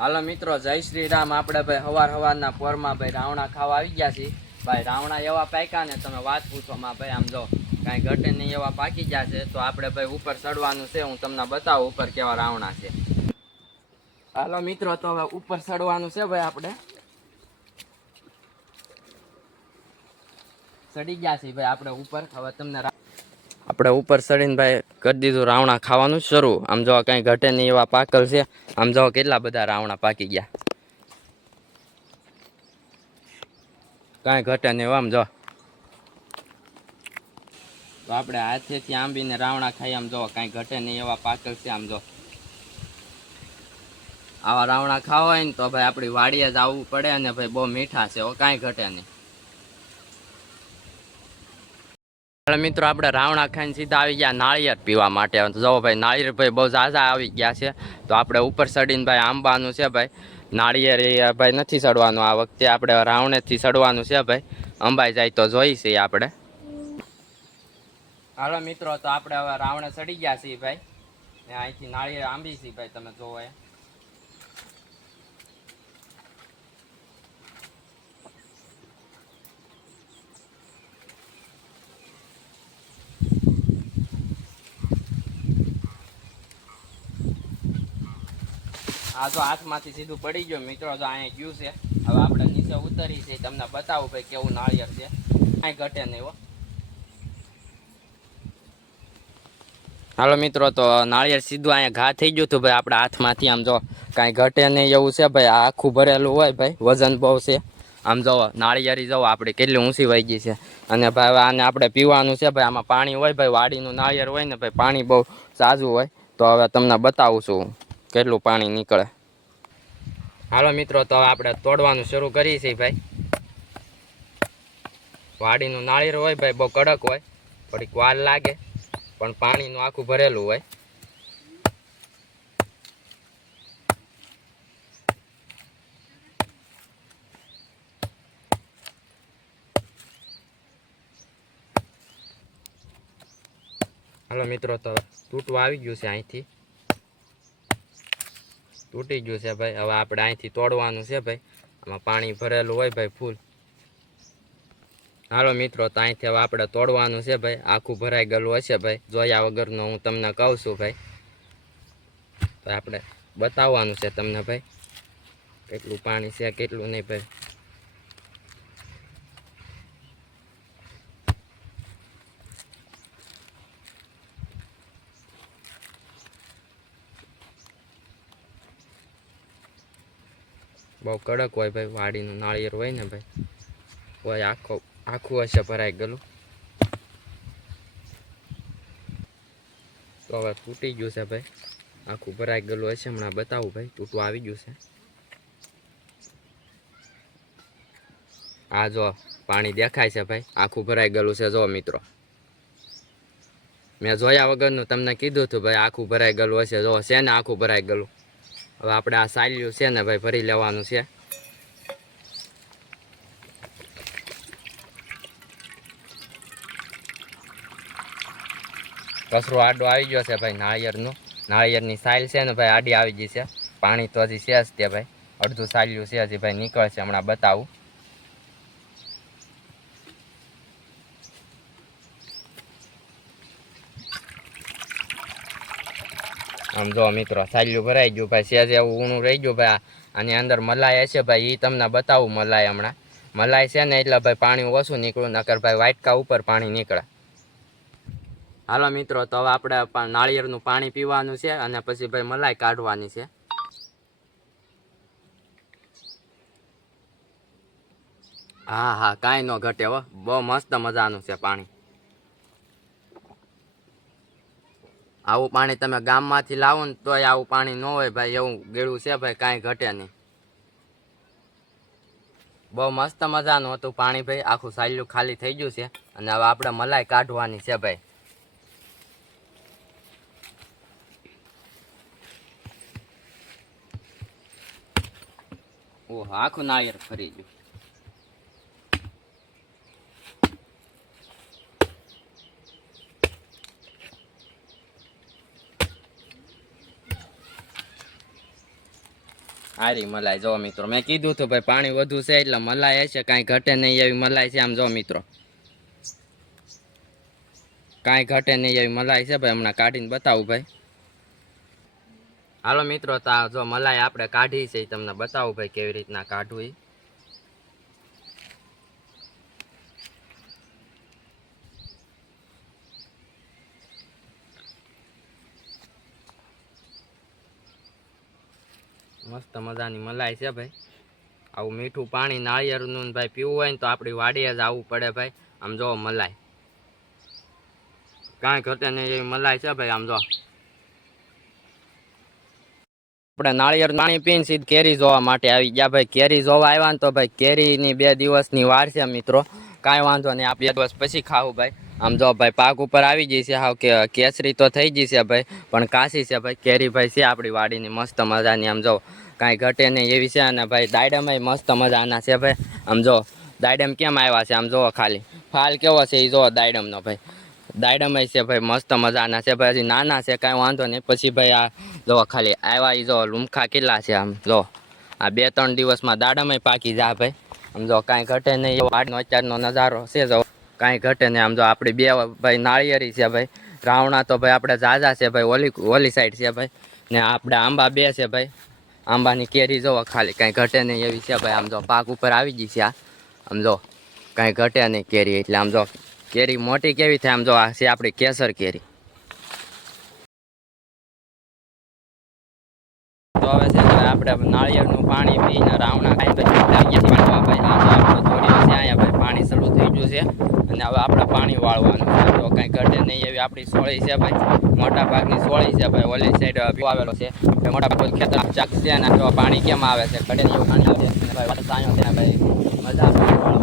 હાલો મિત્રો, જય શ્રી રામ। આપણે ભાઈ હવારના પોરમાં ભાઈ રાવણા ખાવા આવી ગયા છીએ। ભાઈ રાવણા એવા પાક્યા ને તમે વાત પૂછો માં ભાઈ, આમ જો કાંઈ ઘટે નહીં એવા પાકી ગયા છે। તો આપણે ભાઈ ઉપર ચડવાનું છે, હું તમને બતાવું ઉપર કેવા રાવણા છે। હાલો મિત્રો, તો હવે ઉપર ચડવાનું છે ભાઈ। આપણે ચડી ગયા છીએ ભાઈ આપણે ઉપર। હવે તમને આપણે ઉપર ચડીને ભાઈ કરી દીધું રાવણા ખાવાનું શરૂ। આમ જો કાંઈ ઘટે નહીં એવા પાકલ છે। આમ જો કેટલા બધા રાવણા પાકી ગયા, કાંઈ ઘટે નહીં આમ જો। તો આપણે હાથેથી આંબીને રાવણા ખાઈ, આમ જો કાંઈ ઘટે નહીં એવા પાકલ છે। આમ જો આવા રાવણા ખાવા હોય ને તો ભાઈ આપણી વાડીએ જ આવવું પડે, અને ભાઈ બહુ મીઠા છે, કાંઈ ઘટે નહીં। મિત્રો, આપણે રાવણા ખાઈને સીધા આવી ગયા નાળિયેર પીવા માટે। જો ભાઈ નાળિયેર ભાઈ બહુ ઝાઝા આવી ગયા છે। તો આપણે ઉપર ચડીને ભાઈ આંબાનું છે ભાઈ નાળિયેર, એ ભાઈ નથી ચડવાનું આ વખતે, આપણે રાવણેથી ચડવાનું છે ભાઈ। અંબાઈ જાય તો જોઈ છે આપણે। હાલો મિત્રો, તો આપણે હવે રાવણે ચડી ગયા છીએ ભાઈ, ને અહીંથી નાળિયેર આંબી છીએ ભાઈ, તમે જોવો એ આ જો હાથમાંથી સીધું પડી ગયો મિત્રો, જો અહીંયા ગયું છે। હવે આપણે નીચે ઉતરી છે, તમને બતાવું ભાઈ કેવું નાળિયેર છે, કાંઈ ઘટે નહીં હો। હાલો મિત્રો, તો નાળિયેર સીધું અહીંયા ઘા થઈ ગયું હતું ભાઈ આપણા હાથમાંથી। આમ જો કાંઈ ઘટે નહીં એવું છે ભાઈ, આ આખું ભરેલું હોય ભાઈ, વજન બહુ છે। આમ જોવો નાળિયેરી જોવો આપણી કેટલી ઊંચી વહી ગઈ છે। અને ભાઈ આને આપણે પીવાનું છે ભાઈ, આમાં પાણી હોય ભાઈ, વાડીનું નાળિયેર હોય ને ભાઈ, પાણી બહુ ઝાઝું હોય। તો હવે તમને બતાવું છું કેટલું પાણી નીકળે। હાલો મિત્રો, તો આપણે તોડવાનું શરૂ કરીએ છીએ ભાઈ। વાડીનું નાળિયેર હોય ભાઈ, બહુ કડક હોય, થોડીક વાર લાગે, પણ પાણીનું આખું ભરેલું હોય। હાલો મિત્રો, તો તૂટવા આવી ગયું છે, અહીંથી તૂટી ગયું છે ભાઈ। હવે આપણે અહીંથી તોડવાનું છે ભાઈ, આમાં પાણી ભરેલું હોય ભાઈ ફૂલ। હાલો મિત્રો, તો અહીંથી હવે આપણે તોડવાનું છે ભાઈ, આખું ભરાઈ ગયેલું હશે ભાઈ, જોયા વગરનું હું તમને કહું છું ભાઈ। તો આપણે બતાવવાનું છે તમને ભાઈ કેટલું પાણી છે કેટલું નહીં ભાઈ। બહુ કડક હોય ભાઈ, વાડીનું નાળિયેર હોય ને ભાઈ, હોય આખું હશે ભરાઈ ગયેલું। તો હવે તૂટી ગયું છે ભાઈ, આખું ભરાઈ ગયેલું હશે, હમણાં બતાવું ભાઈ, તૂટવા આવી ગયું છે। આ જો પાણી દેખાય છે ભાઈ, આખું ભરાઈ ગયેલું છે જો મિત્રો, મેં જોયા વગરનું તમને કીધું હતું ભાઈ, આખું ભરાઈ ગયેલું હશે, જો છે ને આખું ભરાઈ ગયેલું। હવે આપણે આ સાલ્યું છે ને ભાઈ ભરી લેવાનું છે। કચરો આડો આવી ગયો છે ભાઈ નાળિયેરની સાઈલ છે ને ભાઈ આડી આવી ગઈ છે। પાણી તો હજી છે જ તે ભાઈ, અડધું સાલ્યું છે હજી ભાઈ, નીકળશે હમણાં બતાવું। આમ જો મિત્રો સાલ્યું ભરાઈ ગયું ભાઈ, સેજ એવું ઊણું રહી ગયું ભાઈ। આની અંદર મલાઈ હશે ભાઈ, એ તમને બતાવું મલાઈ હમણાં। મલાઈ છે ને એટલે ભાઈ પાણી ઓછું નીકળ્યું, નકર ભાઈ વાટકા ઉપર પાણી નીકળે। હાલો મિત્રો, તો હવે આપણે નાળિયેરનું પાણી પીવાનું છે, અને પછી ભાઈ મલાઈ કાઢવાની છે। હા હા, કાંઈ ન ઘટે હો, બહુ મસ્ત મજાનું છે પાણી। આવું પાણી તમે ગામમાંથી લાવો ને તોય આવું પાણી ન હોય ભાઈ, એવું ગળ્યું છે ભાઈ, કાંઈ ઘટે નહીં। બહુ મસ્ત મજાનું હતું પાણી ભાઈ, આખું સાલ્યું ખાલી થઈ ગયું છે, અને હવે આપણે મલાઈ કાઢવાની છે ભાઈ। ઓહો, આખું નાળિયેર ફરી ગયું। આરી મલાઈ જો મિત્રો, મેં કીધું હતું ભાઈ પાણી વધુ છે એટલે મલાઈ હશે, કાંઈ ઘટે નહીં એવી મલાઈ છે. આમ જો મિત્રો, કાંઈ ઘટે નહીં એવી મલાઈ છે ભાઈ. હમણાં કાઢીને બતાવું ભાઈ. હાલો મિત્રો, તો જો મલાઈ આપણે કાઢી છે, તમને બતાવું ભાઈ કેવી રીતના કાઢવું એ. મસ્ત મજાની મલાઈ છે ભાઈ. આવું મીઠું પાણી નાળિયેરનું ભાઈ પીવું હોય ને તો આપણી વાડીએ જ આવવું પડે ભાઈ. આમ જો મલાઈ કાંઈ ઘટે નહીં એવી મલાઈ છે ભાઈ. આમ જો આપણે નાળિયેર પાણી પીને સીધ કેરી જોવા માટે આવી ગયા ભાઈ. કેરી જોવા આવ્યા ને તો ભાઈ કેરીની 2 દિવસની વાર છે મિત્રો. કાંઈ વાંધો નહીં, આ 2 દિવસ પછી ખાવું ભાઈ. આમ જો ભાઈ પાક ઉપર આવી ગઈ છે, હાવ કે કેસરી તો થઈ ગઈ છે ભાઈ, પણ કાશી છે ભાઈ. કેરી ભાઈ છે આપણી વાડીની મસ્ત મજાની. આમ જો કાંઈ ઘટે નહીં એવી છે. અને ભાઈ દાયડામાં મસ્ત મજાના છે ભાઈ. આમ જો દાયડમ કેમ આવ્યા છે, આમ જો ખાલી ફાલ કેવો છે એ જો દાયડમનો ભાઈ. દાયડામાં છે ભાઈ મસ્ત મજાના છે ભાઈ. હજી નાના છે, કાંઈ વાંધો નહીં. પછી ભાઈ આ જો ખાલી આવ્યા એ જો લુમખા કેટલા છે. આમ જો આ 2-3 દિવસમાં દાડામાં પાકી જા ભાઈ. આમ જો કાંઈ ઘટે નહીં એવો આજનો અત્યારનો નજારો છે. જો કાંઈ ઘટે નહીં. આમ જો આપણી 2 ભાઈ નાળિયેરી છે ભાઈ. રાવણા તો ભાઈ આપણે ઝાઝા છે ભાઈ, ઓલી સાઈડ છે ભાઈ. ને આપણે આંબા 2 છે ભાઈ. આંબાની કેરી જોવો ખાલી, કાંઈ ઘટે નહીં એવી છે ભાઈ. આમ જો પાક ઉપર આવી ગઈ છે આ. આમ જો કાંઈ ઘટે નહીં કેરી એટલે. આમ જો કેરી મોટી કેવી થાય, આમ જો આ છે આપણી કેસર કેરી. તો હવે છે ને આપણે નાળિયેરનું પાણી પીને રાવણા ખાઈ પછી ભાઈ આપણો થોડી છે અહીંયા ભાઈ પાણી શરૂ થઈ ગયું છે. અને હવે આપણે પાણી વાળવાનું છે. તો કાંઈ ઘટે નહીં એવી આપણી સોળી છે ભાઈ. મોટા ભાગની સોળી છે ભાઈ. ઓલી સાઈડ પીવાવેલો છે મોટા ભાગ ખેતર ચાક છે. અને પાણી કેમ આવે છે, ઘટે નહીં એવું પાણી આવે છે ભાઈ. સાયો છે ભાઈ, મજા આવે.